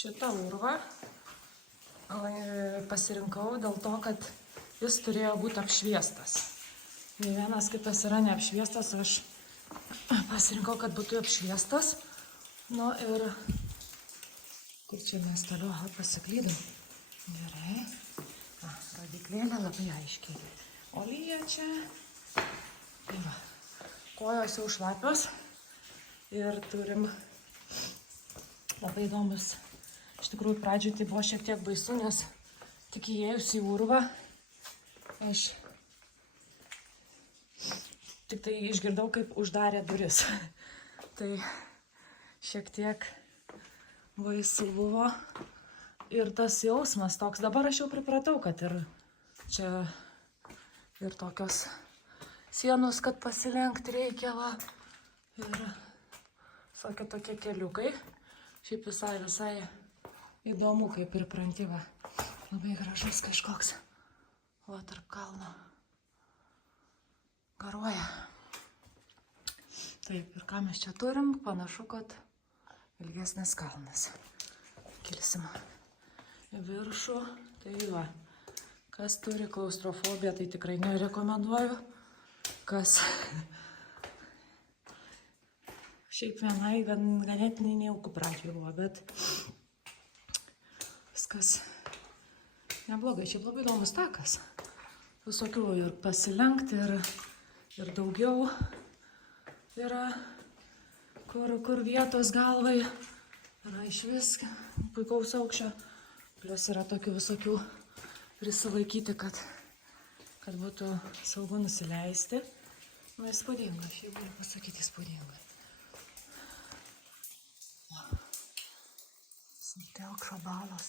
Šitą urvą pasirinkau dėl to, kad jis turėjo būti apšviestas. Nei vienas kitas yra neapšviestas, aš pasirinkau, kad būtų apšviestas. Nu ir kur čia mes toliau pasiklydom. Gerai. Rodiklėlė labai aiškiai. O lyja čia. Tai va. Kojos jau šlapios. Ir turim labai įdomus. Iš tikrųjų, pradžioj tai buvo šiek tiek baisu, nes tik įėjus į urvą, aš tik tai išgirdau, kaip uždarė duris. Tai šiek tiek baisu buvo. Ir tas jausmas toks, dabar aš jau pripratau, kad ir čia ir tokios sienos, kad pasilenkti reikia, va. Ir sakė tokie keliukai. Šiaip visai įdomu, kaip ir prantyva. Labai gražus kažkoks. O tarp kalno garuoja. Taip, ir ką mes čia turim? Panašu, kad ilgesnis kalnas. Kilsim į viršų. Tai va, kas turi klaustrofobiją, tai tikrai nerekomenduoju. Kas šiaip vienai ganėtinai nejaukų pradžioje buvo, bet viskas neblogai. Šiaip labai įdomus takas. Visokių ir pasilenkti, ir daugiau yra, kur vietos galvai. Yra iš vis puikaus aukščio. Plius yra tokių visokių prisilaikyti, kad būtų saugu nusileisti. Nu, įspūdinga, aš jau galiu pasakyti įspūdinga. Telkšo balos.